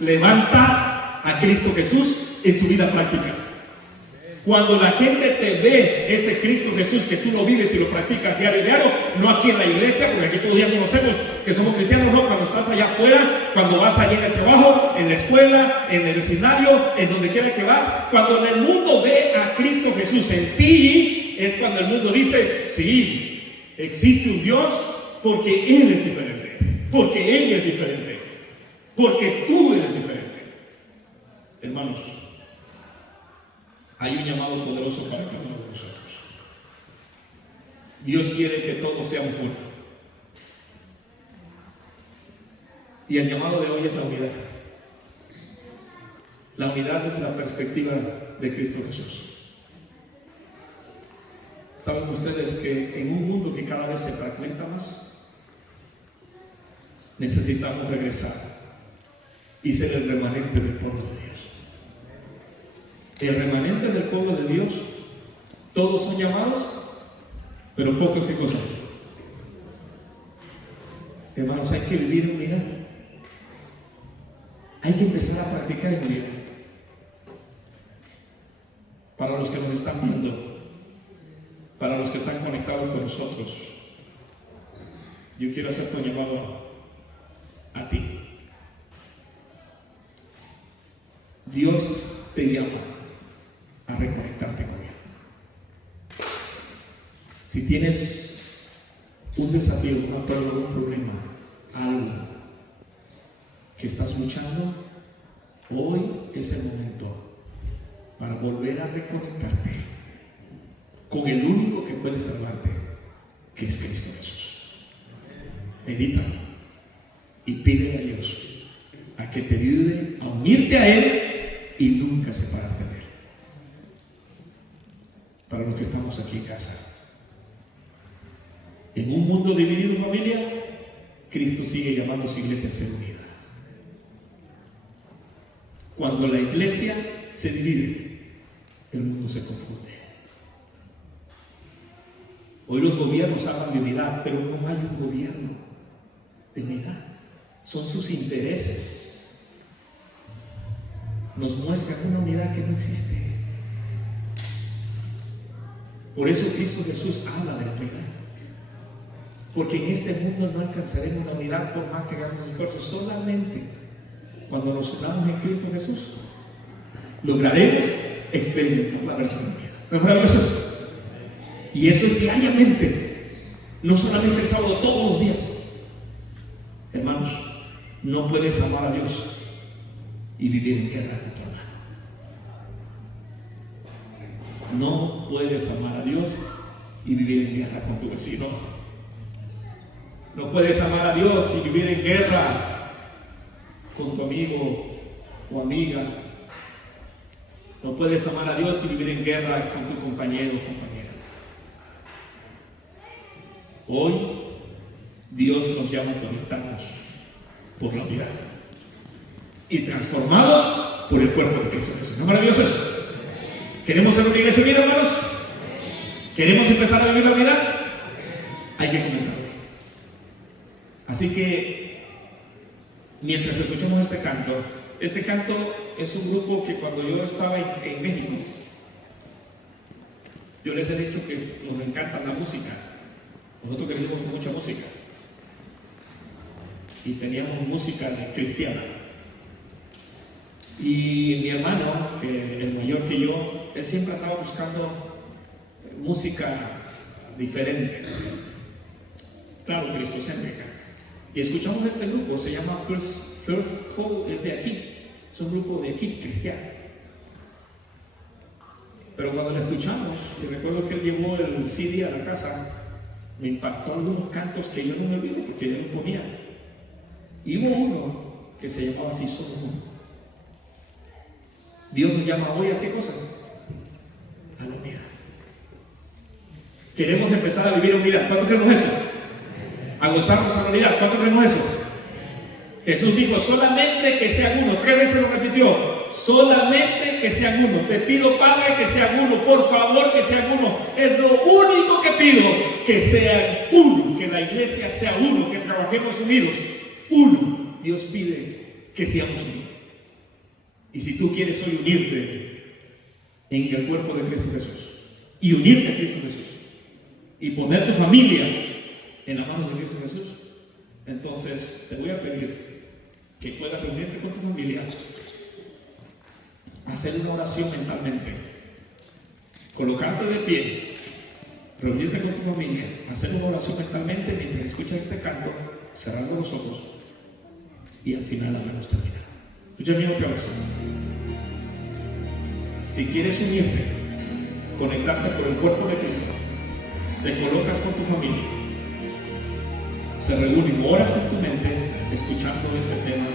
levanta a Cristo Jesús en su vida práctica. Cuando la gente te ve ese Cristo Jesús que tú lo vives y lo practicas diario, no aquí en la iglesia, porque aquí todos ya conocemos que somos cristianos, no, cuando estás allá afuera, cuando vas allá en el trabajo, en la escuela, en el vecindario, en donde quiera que vas, cuando el mundo ve a Cristo Jesús en ti, es cuando el mundo dice: sí, existe un Dios, porque Él es diferente, porque Él es diferente, porque tú eres diferente. Hermanos, hay un llamado poderoso para cada uno de nosotros. Dios quiere que todos seamos uno. Y el llamado de hoy es la unidad. La unidad es la perspectiva de Cristo Jesús. ¿Saben ustedes que en un mundo que cada vez se fragmenta más, necesitamos regresar y ser el remanente del pueblo de Dios? El remanente del pueblo de Dios, todos son llamados, pero pocos que cosa. Hermanos, hay que vivir en unidad. Hay que empezar a practicar en unidad. Para los que nos están viendo, para los que están conectados con nosotros, yo quiero hacerte un llamado a ti. Dios te llama a reconectarte con Él. Si tienes un desafío, una prueba, un problema, algo que estás luchando, hoy es el momento para volver a reconectarte con el único que puede salvarte, que es Cristo Jesús. Medítalo y pídele a Dios a que te ayude a unirte a Él y nunca separarte de Él. Para los que estamos aquí en casa, en un mundo dividido, familia, Cristo sigue llamando a su iglesia a ser unida. Cuando la iglesia se divide, el mundo se confunde. Hoy los gobiernos hablan de unidad, pero no hay un gobierno de unidad. Son sus intereses. Nos muestran una unidad que no existe. Por eso Cristo Jesús habla de la unidad. Porque en este mundo no alcanzaremos la unidad por más que hagamos esfuerzos. Solamente cuando nos unamos en Cristo Jesús lograremos experimentar la verdadera unidad. ¿No es maravilloso? Y eso es diariamente, no solamente el sábado, todos los días. Hermanos, no puedes amar a Dios y vivir en guerra con tu hermano. No puedes amar a Dios y vivir en guerra con tu vecino. No puedes amar a Dios y vivir en guerra con tu amigo o amiga. No puedes amar a Dios y vivir en guerra con tu compañero o compañera. Hoy Dios nos llama a conectarnos por la unidad y transformados por el cuerpo de Cristo Jesús. ¿No es maravilloso eso? ¿Queremos ser una iglesia unida, hermanos? ¿Queremos empezar a vivir la unidad? Hay que comenzar. Así que mientras escuchamos este canto es un grupo que cuando yo estaba en México, yo les he dicho que nos encanta la música. Nosotros crecimos con mucha música. y teníamos música cristiana. Y mi hermano, que el mayor que yo, él siempre andaba buscando música diferente, claro, cristocéntrica. Y escuchamos este grupo, se llama First Call, es de aquí, es un grupo de aquí, cristiano. Pero cuando lo escuchamos, y recuerdo que él llevó el CD a la casa, me impactó algunos cantos que yo no me olvido porque yo no ponía. Y hubo uno que se llamaba así, Solo Uno. Dios nos llama hoy a qué cosa? A la unidad. Queremos empezar a vivir unidad. ¿Cuánto queremos eso? A gozarnos a la unidad. ¿Cuánto queremos eso? Jesús dijo, solamente que sean uno. 3 veces lo repitió. Solamente que sean uno. Te pido, Padre, que sean uno. Por favor, que sean uno. Es lo único que pido. Que sean uno. Que la iglesia sea uno. Que trabajemos unidos. Uno. Dios pide que seamos uno. Y si tú quieres hoy unirte en el cuerpo de Cristo Jesús y unirte a Cristo Jesús y poner tu familia en las manos de Cristo Jesús, entonces te voy a pedir que puedas reunirte con tu familia, hacer una oración mentalmente, colocarte de pie, reunirte con tu familia, hacer una oración mentalmente mientras escuchas este canto, cerrando los ojos y al final hablamos terminado. Escúchame otra vez. Si quieres unirte, conectarte con el cuerpo de Cristo, te colocas con tu familia, se reúnen horas en tu mente escuchando este tema,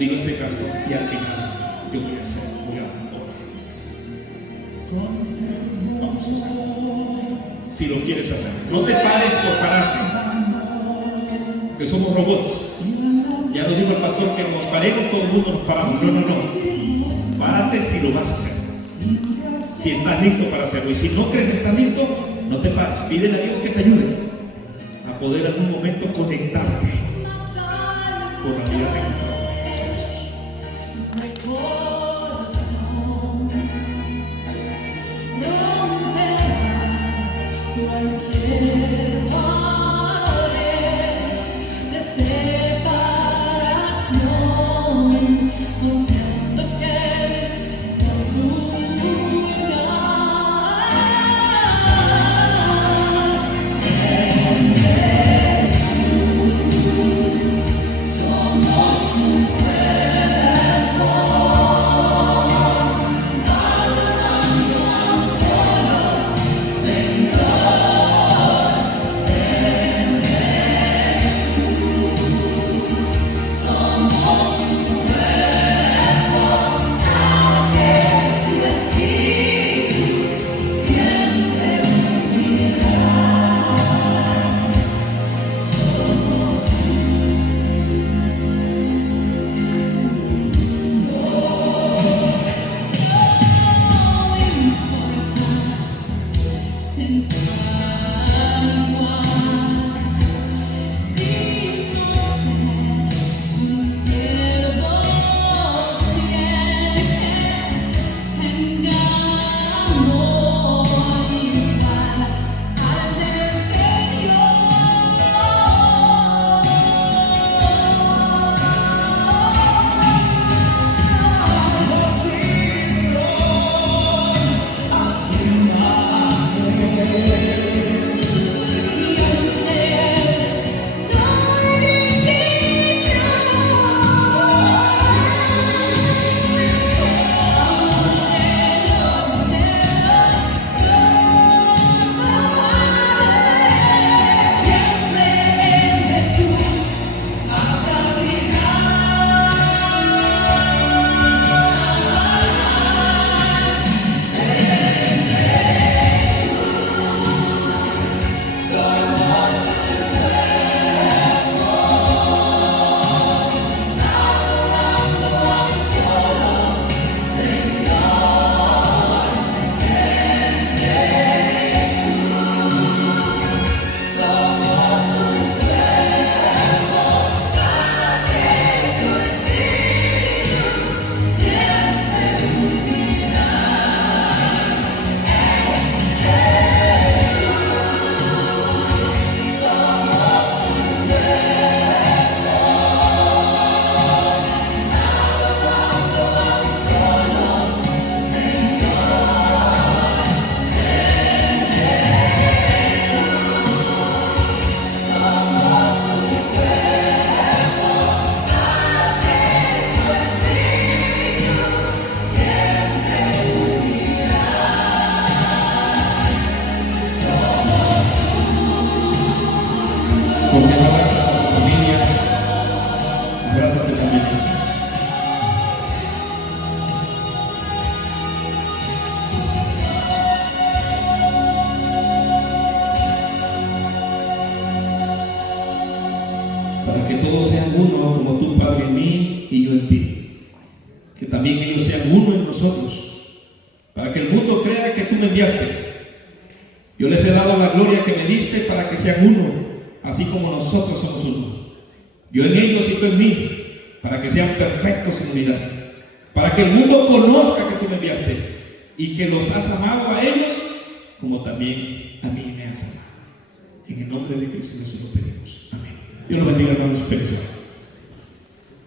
digo este canto y al final yo voy a orar. Vamos a hacerlo. Si lo quieres hacer, no te pares por pararte, que somos robots. Ya nos dijo el pastor que nos paremos, todo el mundo nos paramos. No. Párate si lo vas a hacer. Si estás listo para hacerlo. Y si no crees que estás listo, no te pares. Pídele a Dios que te ayude a poder en un momento conectarte con la vida de Jesús. Somos para que todos sean uno, como tú, Padre, en mí y yo en ti. Que también ellos sean uno en nosotros, para que el mundo crea que tú me enviaste. Yo les he dado la gloria que me diste para que sean uno, así como nosotros somos uno. Yo en ellos y tú en mí, para que sean perfectos en unidad, para que el mundo conozca que tú me enviaste y que los has amado a ellos como también a mí me has amado. En el nombre de Cristo Jesús lo pedimos. Amén. Dios los bendiga, hermanos. Feliz sábado.